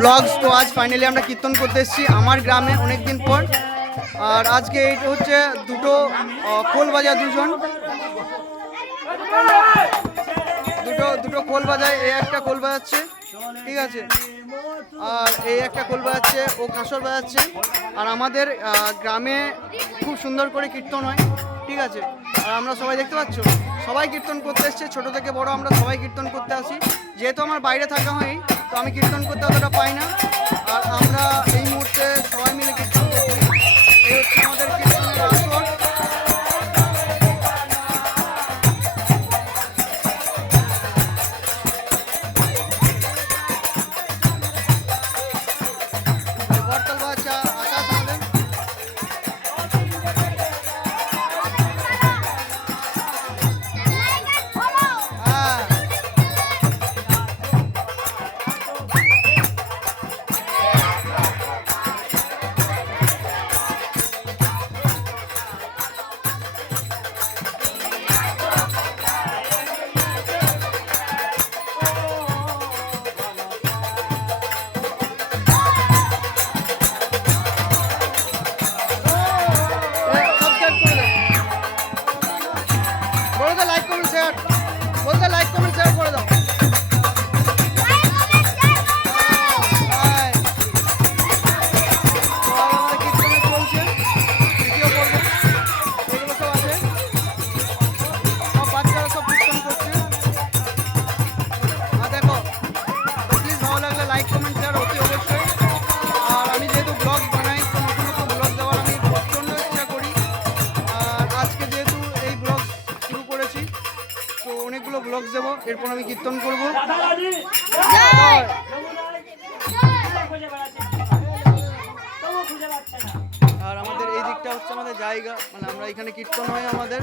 Blogs. তো আজ finally আমরা কীর্তন করতে এসেছি আমার গ্রামে অনেক দিন পর। আর আজকে এইটা হচ্ছে দুটো খোল বাজায়, দুটো খোল বাজায়। এই একটা খোল বাজাচ্ছে, ঠিক আছে, আর এই একটা খোল বাজাচ্ছে, ও কাঁসর বাজাচ্ছে। আর আমাদের গ্রামে খুব সুন্দর করে কীর্তন হয়, ঠিক আছে। আর আমরা সবাই দেখতে পাচ্ছ, সবাই কীর্তন করতে এসছে, ছোট থেকে বড় আমরা সবাই কীর্তন করতে আসি। যেহেতু আমার বাইরে থাকা হয়, তো আমি কীর্তন করতে অতটা পাই না। আর আমরা এই মুহূর্তে সবাই মিলে কীর্তন করছি। এই হচ্ছে আমাদের কীর্তনের আসর। বর্তাল বাচ্চা আকাশ আমাদের। হ্যাঁ, সাবস্ক্রাইব করে দাও, বলে দাও লাইক কমেন্ট শেয়ার, বলতে লাইক কমেন্ট শেয়ার করে দাও। হ্যাঁ, তো আমাদের কীর্তনে চলছে দ্বিতীয় পর্ব, এগুলো সব আছে, সব বাচ্চারা সব কীর্তন করছে। আর দেখো, প্লিজ ভালো লাগলে লাইক কমেন্ট শেয়ার অতি অবশ্যই। আর আমি যেহেতু ব্লগ বানাই, তো নতুন নতুন ব্লগ দেওয়ার আমি প্রচণ্ড ইচ্ছা করি। আর আজকে যেহেতু এই ব্লগ শুরু করেছি, তো অনেকগুলো ব্লগ দেবো, এরপর আমি কীর্তন করবো। আর আমাদের এই দিকটা হচ্ছে আমাদের জায়গা, মানে আমরা এখানে কীর্তন হয় আমাদের।